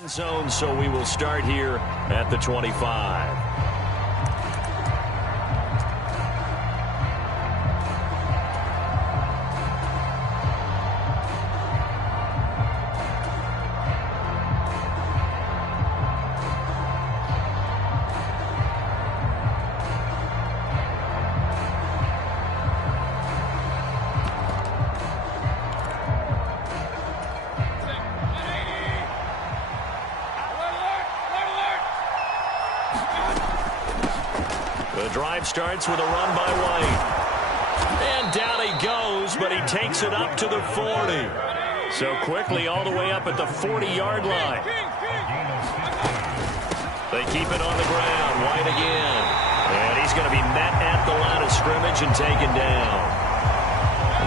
End zone, so we will start here at the 25. The drive starts with a run by White. And down he goes, but he takes it up to the 40. So quickly all the way up at the 40-yard line. They keep it on the ground. White again. And he's going to be met at the line of scrimmage and taken down.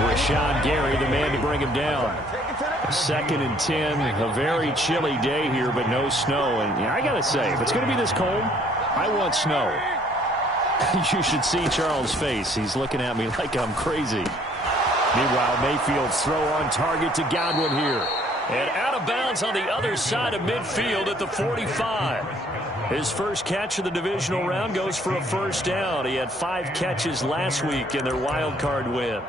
Rashawn Gary, the man to bring him down. 2nd and 10. A very chilly day here, but no snow. And I got to say, if it's going to be this cold, I want snow. You should see Charles' face. He's looking at me like I'm crazy. Meanwhile, Mayfield's throw on target to Godwin here. And out of bounds on the other side of midfield at the 45. His first catch of the divisional round goes for a first down. He had 5 catches last week in their wild card win.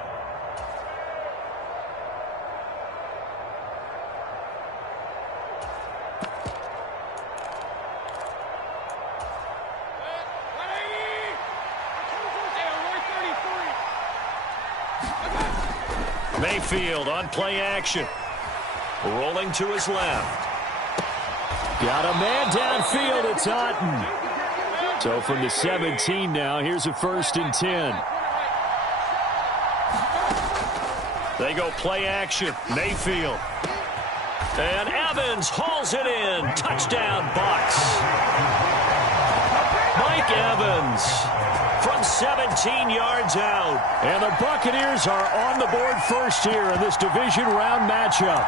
Mayfield on play action. Rolling to his left. Got a man downfield. It's Otten. So from the 17 now, here's a 1st and 10. They go play action. Mayfield. And Evans hauls it in. Touchdown, Bucs. Mike Evans from 17 yards out. And the Buccaneers are on the board first here in this division round matchup.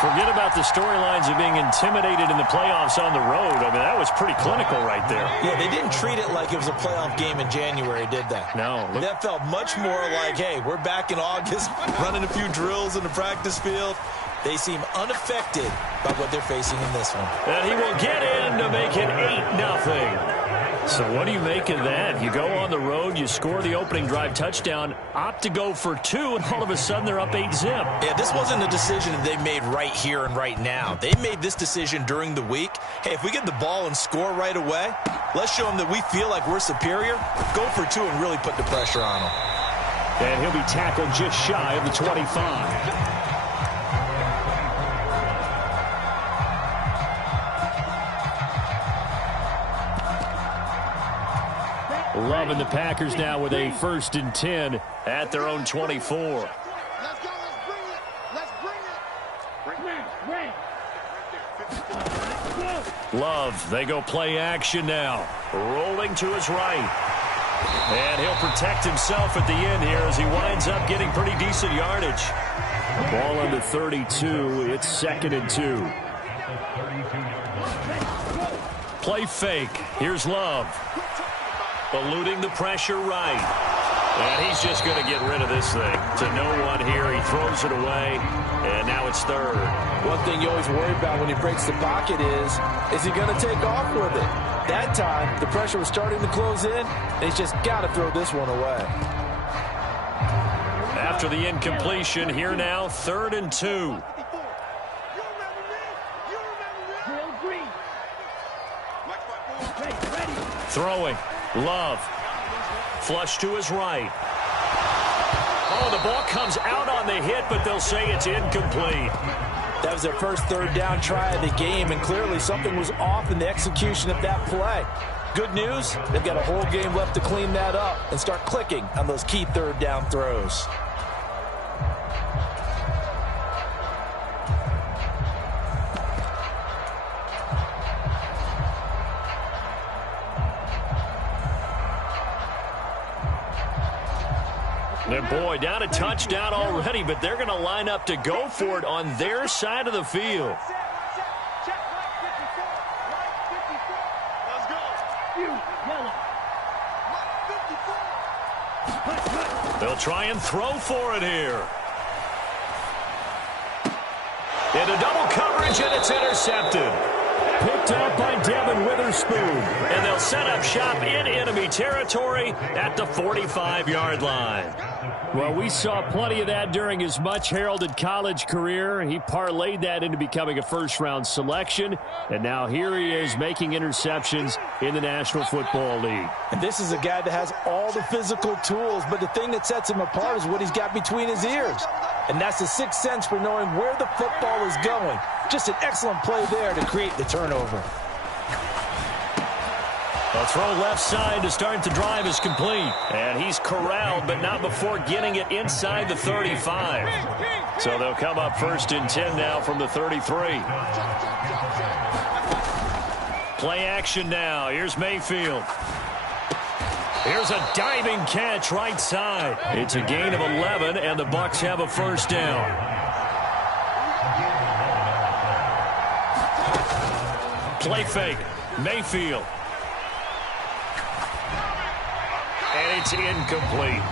Forget about the storylines of being intimidated in the playoffs on the road. I mean, that was pretty clinical right there. Yeah, they didn't treat it like it was a playoff game in January, did they? No. That felt much more like, hey, we're back in August, running a few drills in the practice field. They seem unaffected by what they're facing in this one. And he will get in to make it 8-0. So what do you make of that? You go on the road, you score the opening drive touchdown, opt to go for 2, and all of a sudden they're up 8-0. Yeah, this wasn't a decision that they made right here and right now. They made this decision during the week. Hey, if we get the ball and score right away, let's show them that we feel like we're superior. Go for 2 and really put the pressure on them. And he'll be tackled just shy of the 25. Loving the Packers now with a 1st and 10 at their own 24. Let's go. Let's bring it. Let's bring it. Love, they go play action now. Rolling to his right. And he'll protect himself at the end here as he winds up getting pretty decent yardage. Ball on the 32. It's 2nd and 2. Play fake. Here's Love. Eluding the pressure right. And he's just going to get rid of this thing. To no one here. He throws it away. And now it's 3rd. One thing you always worry about when he breaks the pocket is he going to take off with it? That time, the pressure was starting to close in, and he's just got to throw this one away. After the incompletion, here now, 3rd and 2. Throwing. Love. Flush to his right. Oh, the ball comes out on the hit, but they'll say it's incomplete. That was their first 3rd down try of the game, and clearly something was off in the execution of that play. Good news, they've got a whole game left to clean that up and start clicking on those key 3rd down throws. And boy, down a touchdown already, but they're going to line up to go for it on their side of the field. They'll try and throw for it here. Into double coverage, and it's intercepted. Picked up by Devin Witherspoon. And they'll set up shop in enemy territory at the 45-yard line. Well, we saw plenty of that during his much-heralded college career. He parlayed that into becoming a first-round selection. And now here he is making interceptions in the National Football League. And this is a guy that has all the physical tools, but the thing that sets him apart is what he's got between his ears. And that's the sixth sense for knowing where the football is going. Just an excellent play there to create the turnover. A throw left side to start the drive is complete. And he's corralled, but not before getting it inside the 35. So they'll come up 1st and 10 now from the 33. Play action now. Here's Mayfield. Here's a diving catch right side. It's a gain of 11, and the Bucs have a first down. Play fake. Mayfield. And it's incomplete.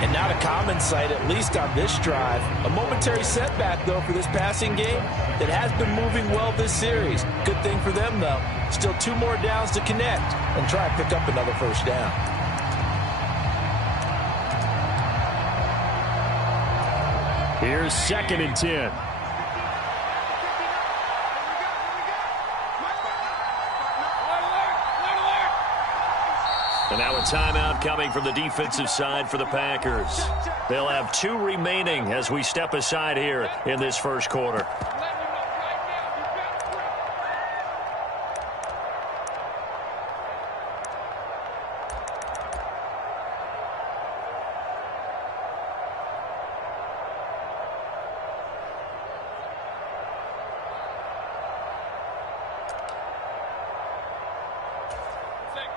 And not a common sight, at least on this drive. A momentary setback, though, for this passing game that has been moving well this series. Good thing for them, though. Still 2 more downs to connect and try and pick up another first down. Here's 2nd and 10. And now a timeout coming from the defensive side for the Packers. They'll have 2 remaining as we step aside here in this first quarter.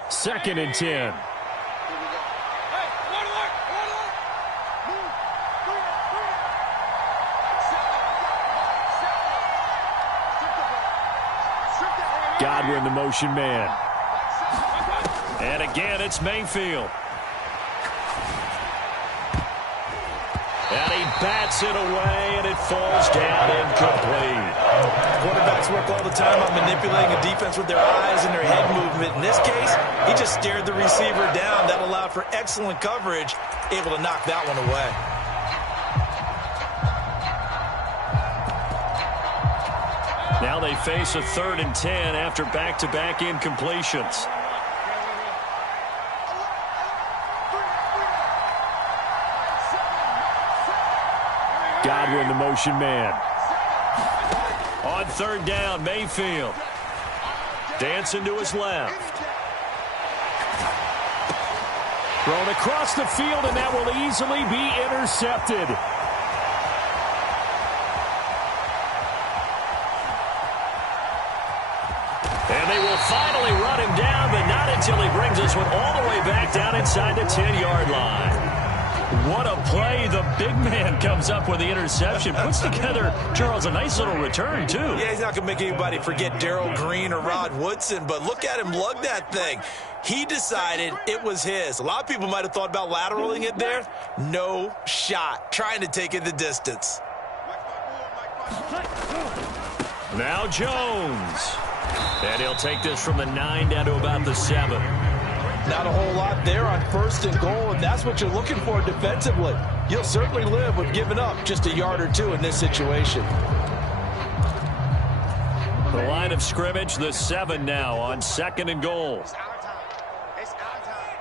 Second and 10. Godwin, the motion man. And again, it's Mayfield. And he bats it away, and it falls down incomplete. Quarterbacks work all the time on manipulating a defense with their eyes and their head movement. In this case, he just stared the receiver down. That allowed for excellent coverage, able to knock that one away. Now they face a 3rd and 10 after back-to-back incompletions. Godwin, the motion man. On 3rd down, Mayfield. Dancing to his left. Thrown across the field, and that will easily be intercepted. And they will finally run him down, but not until he brings this one all the way back down inside the 10-yard line. What a play. The big man comes up with the interception. Puts together, Charles, a nice little return, too. Yeah, he's not going to make anybody forget Darrell Green or Rod Woodson, but look at him lug that thing. He decided it was his. A lot of people might have thought about lateraling it there. No shot. Trying to take it the distance. Now Jones. And he'll take this from the 9 down to about the 7. Not a whole lot there on 1st and goal, and that's what you're looking for defensively. You'll certainly live with giving up just a yard or 2 in this situation. The line of scrimmage, the 7 now on 2nd and goal. It's our time. It's our time.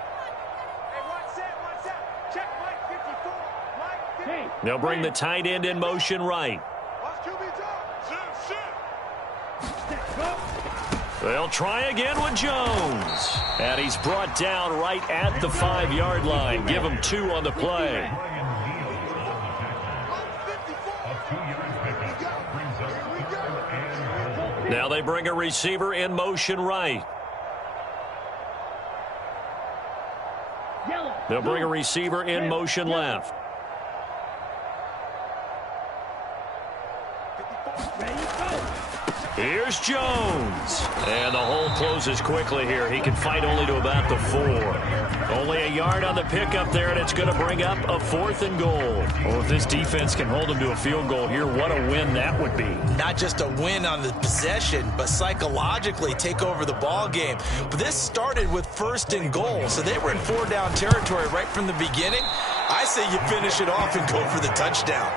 Hey, one set. Check Mike 54. Mike 50. They'll bring the tight end in motion right. Watch QB talk. They'll try again with Jones. And he's brought down right at the 5-yard line. Give him 2 on the play. Now they bring a receiver in motion right. They'll bring a receiver in motion left. Here's Jones. And the hole closes quickly here. He can fight only to about the 4. Only a yard on the pickup there, and it's going to bring up a 4th and goal. Well, if this defense can hold them to a field goal here, what a win that would be. Not just a win on the possession, but psychologically take over the ball game. But this started with 1st and goal, so they were in 4-down territory right from the beginning. I say you finish it off and go for the touchdown.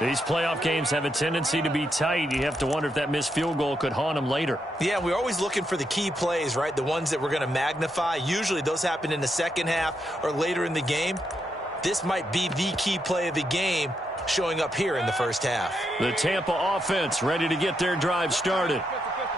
These playoff games have a tendency to be tight. You have to wonder if that missed field goal could haunt them later. Yeah, we're always looking for the key plays, right? The ones that we're going to magnify. Usually those happen in the second half or later in the game. This might be the key play of the game showing up here in the first half. The Tampa offense ready to get their drive started.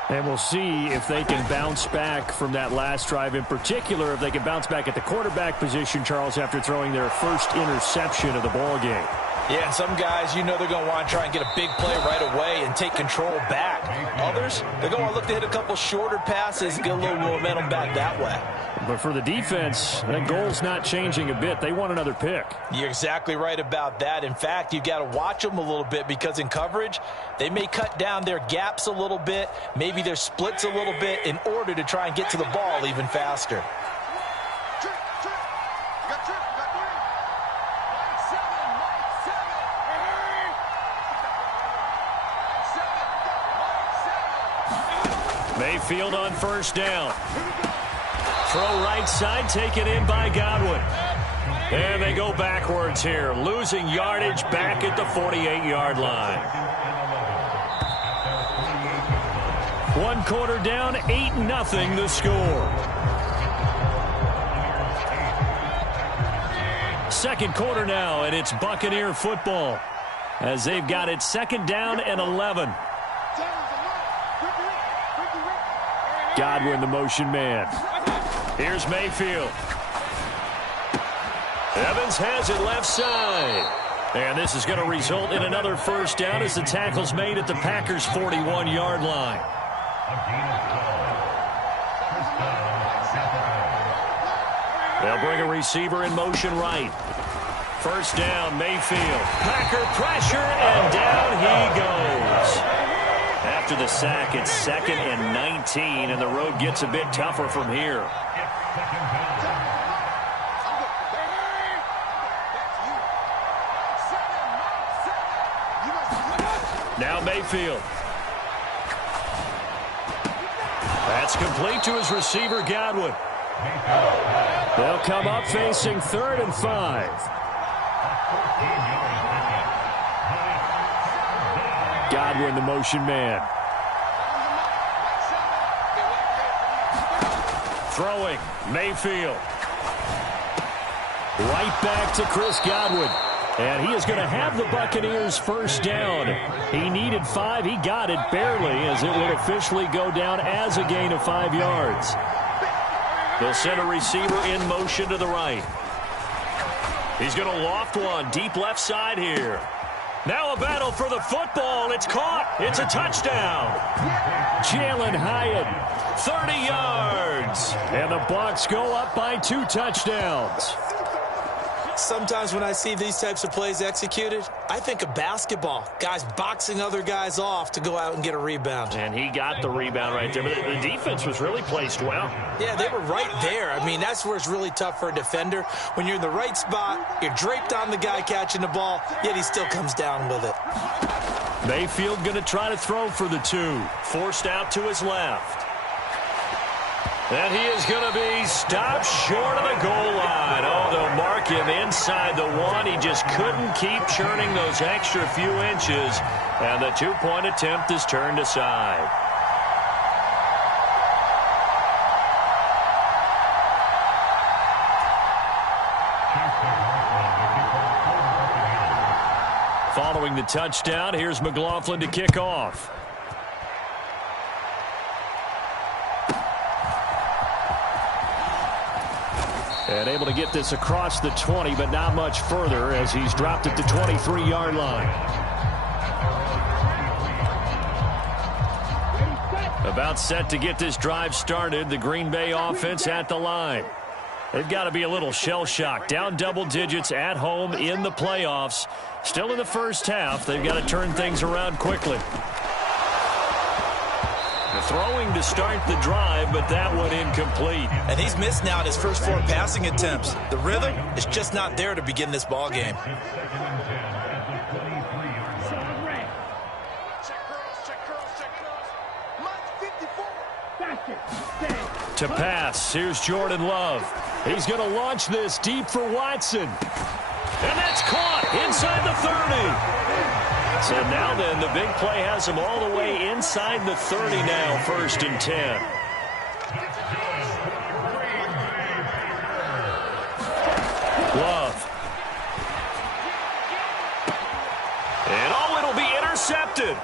And we'll see if they can bounce back from that last drive. In particular, if they can bounce back at the quarterback position, Charles, after throwing their first interception of the ball game. Yeah, some guys, you know they're going to want to try and get a big play right away and take control back. Others, they're going to look to hit a couple shorter passes and get a little momentum back that way. But for the defense, that goal's not changing a bit. They want another pick. You're exactly right about that. In fact, you've got to watch them a little bit because in coverage, they may cut down their gaps a little bit, maybe their splits a little bit in order to try and get to the ball even faster. Mayfield on 1st down. Throw right side, taken in by Godwin. And they go backwards here, losing yardage back at the 48-yard line. 1 quarter down, 8-0 the score. 2nd quarter now, and it's Buccaneer football as they've got it 2nd down and 11. Godwin, the motion man. Here's Mayfield. Evans has it left side. And this is going to result in another 1st down as the tackle's made at the Packers' 41-yard line. They'll bring a receiver in motion right. 1st down, Mayfield. Packer pressure, and down he goes. After the sack, it's 2nd and 19, and the road gets a bit tougher from here. Now Mayfield. That's complete to his receiver, Godwin. They'll come up facing 3rd and 5. Godwin, the motion man. Throwing, Mayfield. Right back to Chris Godwin. And he is going to have the Buccaneers 1st down. He needed 5. He got it barely, as it will officially go down as a gain of 5 yards. They'll send a receiver in motion to the right. He's going to loft one deep left side here. Now a battle for the football. It's caught. It's a touchdown. Jalen Hyatt, 30 yards. And the Bucs go up by 2 touchdowns. Sometimes when I see these types of plays executed, I think of basketball. Guys boxing other guys off to go out and get a rebound. And he got the rebound right there. But the defense was really placed well. Yeah, they were right there. I mean, that's where it's really tough for a defender. When you're in the right spot, you're draped on the guy catching the ball, yet he still comes down with it. Mayfield going to try to throw for the 2. Forced out to his left. And he is going to be stopped short of the goal line. Oh, they'll mark him inside the 1. He just couldn't keep churning those extra few inches. And the 2-point attempt is turned aside. Following the touchdown, here's McLaughlin to kick off. And able to get this across the 20, but not much further as he's dropped at the 23-yard line. About set to get this drive started. The Green Bay offense at the line. They've got to be a little shell-shocked. Down double digits at home in the playoffs. Still in the first half. They've got to turn things around quickly. throwing to start the drive, but that one incomplete. And he's missed now in his first 4 passing attempts. The rhythm is just not there to begin this ball game. To pass, here's Jordan Love. He's going to launch this deep for Watson. And that's caught inside the 30. So now then, the big play has him all the way inside the 30 now, 1st and 10. Love. And it'll be intercepted.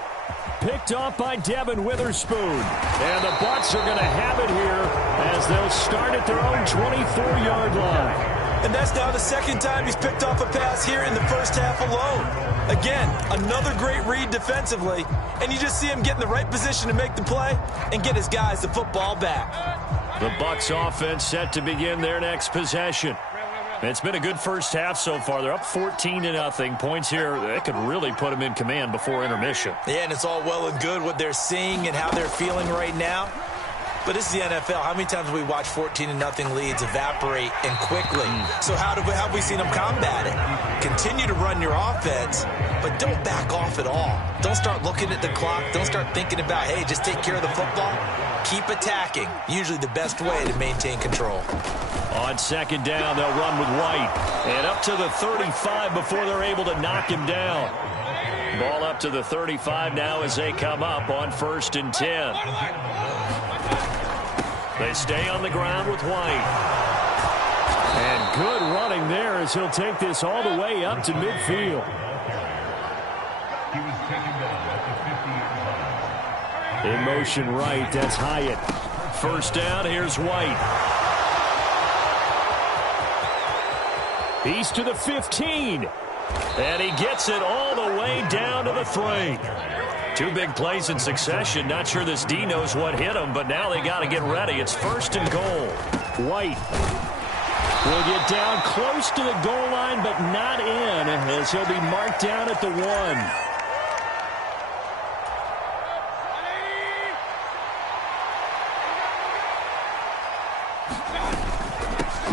Picked off by Devin Witherspoon. And the Bucs are going to have it here as they'll start at their own 24-yard line. And that's now the 2nd time he's picked off a pass here in the first half alone. Again, another great read defensively. And you just see him get in the right position to make the play and get his guys the football back. The Bucs offense set to begin their next possession. It's been a good first half so far. They're up 14-0. Points here that could really put them in command before intermission. Yeah, and it's all well and good what they're seeing and how they're feeling right now. But this is the NFL. How many times have we watched 14-0 leads evaporate and quickly? So how have we seen them combat it? Continue to run your offense, but don't back off at all. Don't start looking at the clock. Don't start thinking about, hey, just take care of the football. Keep attacking. Usually the best way to maintain control. On 2nd down, they'll run with White. And up to the 35 before they're able to knock him down. Ball up to the 35 now as they come up on 1st and 10. They stay on the ground with White. And good running there as he'll take this all the way up to midfield. In motion right, that's Hyatt. 1st down, here's White. He's to the 15. And he gets it all the way down to the 3. 2 big plays in succession. Not sure this D knows what hit him, but now they got to get ready. It's 1st and goal. White will get down close to the goal line, but not in, as he'll be marked down at the 1.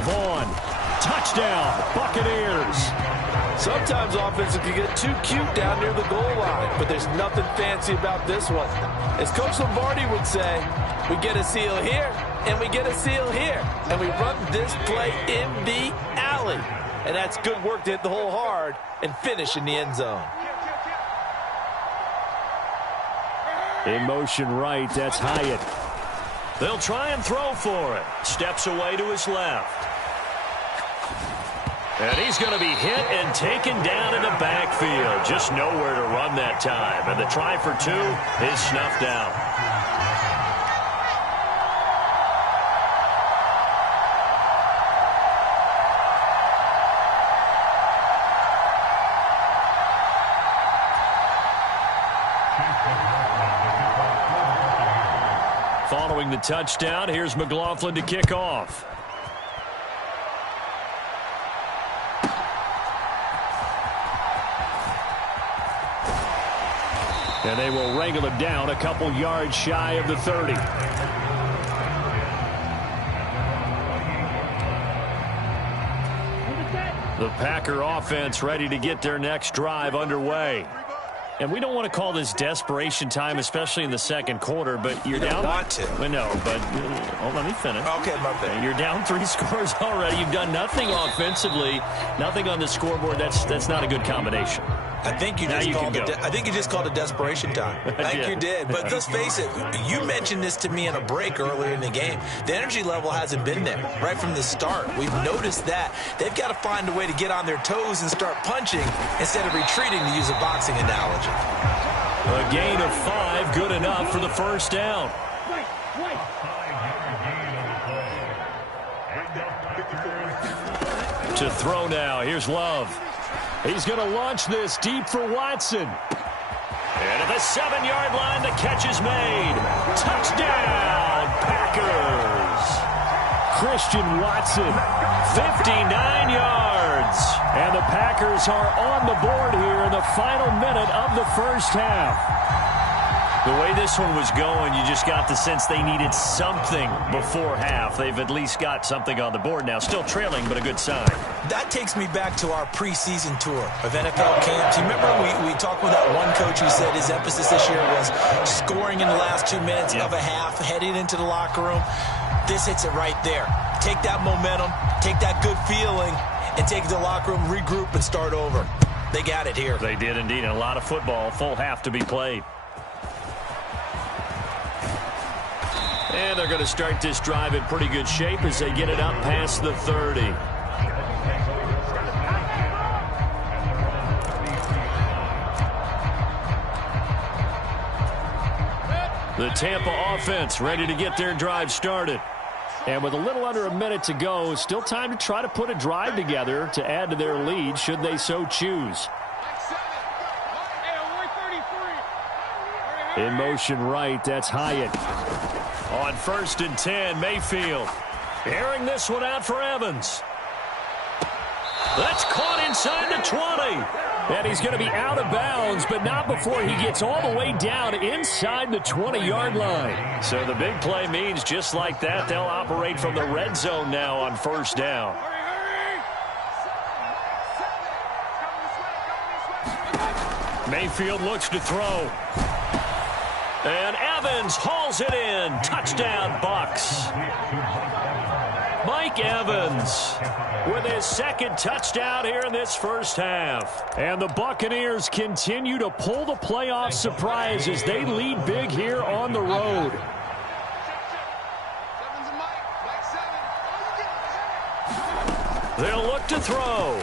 Vaughn. Touchdown, Buccaneers. Sometimes offenses can get too cute down near the goal line, but there's nothing fancy about this one. As Coach Lombardi would say, we get a seal here, and we get a seal here, and we run this play in the alley. And that's good work to hit the hole hard and finish in the end zone. In motion right, that's Hyatt. They'll try and throw for it. Steps away to his left. And he's going to be hit and taken down in the backfield. Just nowhere to run that time. And the try for 2 is snuffed out. Following the touchdown, here's McLaughlin to kick off. And they will wrangle him down a couple yards shy of the 30. The Packer offense ready to get their next drive underway. And we don't want to call this desperation time, especially in the 2nd quarter, but you're down. Want to. Well, no, but let me finish. Okay, my bad. You're down 3 scores already. You've done nothing offensively, nothing on the scoreboard. That's not a good combination. I think you just called it desperation time. I think you did. But let's face it, you mentioned this to me in a break earlier in the game. The energy level hasn't been there right from the start. We've noticed that. They've got to find a way to get on their toes and start punching instead of retreating, to use a boxing analogy. A gain of 5, good enough for the 1st down. To throw now, here's Love. He's going to launch this deep for Watson. And at the 7-yard line, the catch is made. Touchdown, Packers. Christian Watson, 59 yards. And the Packers are on the board here in the final minute of the first half. The way this one was going, you just got the sense they needed something before half. They've at least got something on the board now. Still trailing, but a good sign. That takes me back to our preseason tour of NFL camps. You remember we talked with that one coach who said his emphasis this year was scoring in the last 2 minutes of a half, heading into the locker room. This hits it right there. Take that momentum, take that good feeling, and take it to the locker room, regroup, and start over. They got it here. They did indeed. And a lot of football, full half to be played. And they're going to start this drive in pretty good shape as they get it up past the 30. The Tampa offense ready to get their drive started. And with a little under a minute to go, still time to try to put a drive together to add to their lead should they so choose. In motion right, that's Hyatt. On 1st and 10, Mayfield. Airing this one out for Evans. That's caught inside the 20. And he's going to be out of bounds, but not before he gets all the way down inside the 20-yard line. So the big play means just like that, they'll operate from the red zone now on 1st down. Mayfield looks to throw. And Evans hauls it in. Touchdown, Bucs. Mike Evans with his 2nd touchdown here in this first half. And the Buccaneers continue to pull the playoff surprise as they lead big here on the road. They'll look to throw.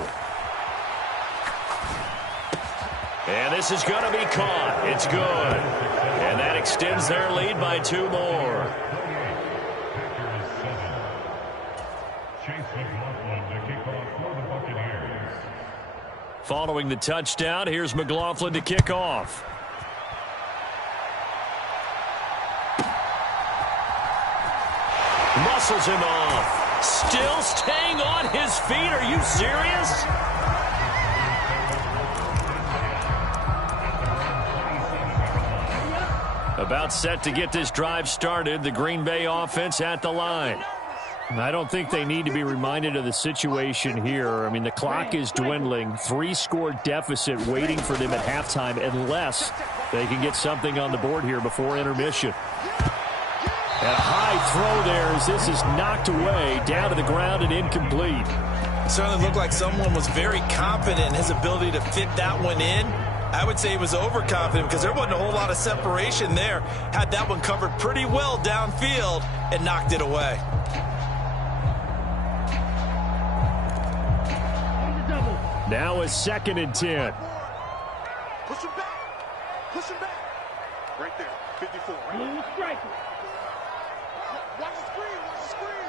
And this is going to be caught. It's good. And that extends their lead by 2 more. Following the touchdown, here's McLaughlin to kick off. Muscles him off. Still staying on his feet. Are you serious? About set to get this drive started. The Green Bay offense at the line. I don't think they need to be reminded of the situation here. I mean, the clock is dwindling. 3-score deficit waiting for them at halftime unless they can get something on the board here before intermission. And a high throw there as this is knocked away, down to the ground and incomplete. It certainly looked like someone was very confident in his ability to fit that one in. I would say he was overconfident because there wasn't a whole lot of separation there. Had that one covered pretty well downfield and knocked it away. Now a 2nd and 10. Push him back. Push him back. Right there. 54. Right there. Watch the screen. Watch the screen.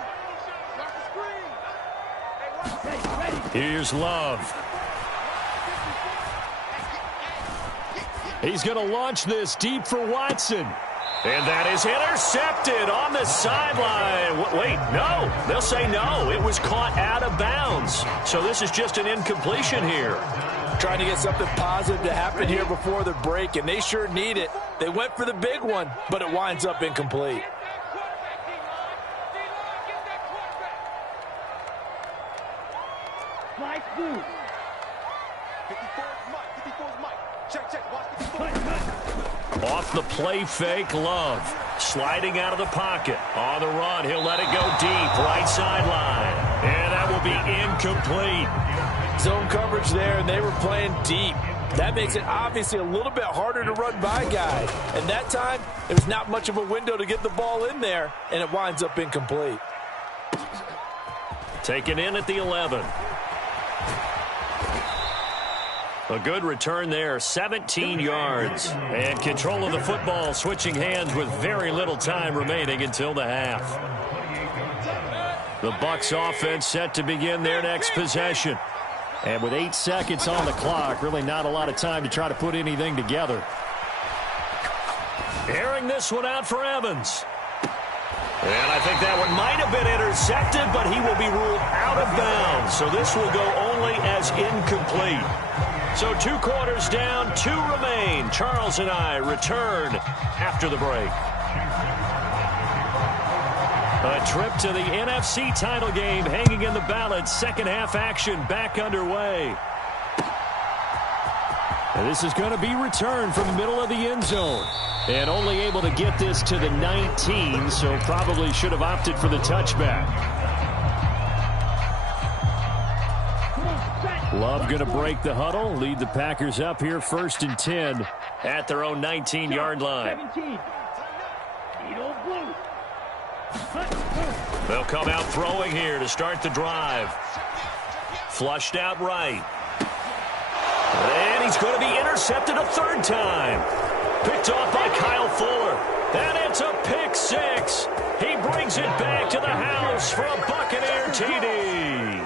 Watch the screen. Hey, here's Love. He's going to launch this deep for Watson. And that is intercepted on the sideline. Wait, no. They'll say no. It was caught out of bounds. So this is just an incompletion here. Trying to get something positive to happen here before the break, and they sure need it. They went for the big one, but it winds up incomplete. Off the play fake, Love. Sliding out of the pocket. On the run, he'll let it go deep. Right sideline. And that will be incomplete. Zone coverage there, and they were playing deep. That makes it obviously a little bit harder to run by guys. And that time, there's not much of a window to get the ball in there, and it winds up incomplete. Taken in at the 11. A good return there, 17 yards. And control of the football, switching hands with very little time remaining until the half. The Bucs offense set to begin their next possession. And with 8 seconds on the clock, really not a lot of time to try to put anything together. Airing this one out for Evans. And I think that one might have been intercepted, but he will be ruled out of bounds. So this will go only as incomplete. So 2 quarters down, 2 remain. Charles and I return after the break. A trip to the NFC title game hanging in the balance. Second half action back underway. And this is going to be returned from the middle of the end zone. And only able to get this to the 19, so probably should have opted for the touchback. Love going to break the huddle, lead the Packers up here 1st and 10 at their own 19-yard line. They'll come out throwing here to start the drive. Flushed out right. And he's going to be intercepted a 3rd time. Picked off by Kyle Fuller. And it's a pick 6. He brings it back to the house for a Buccaneer TD.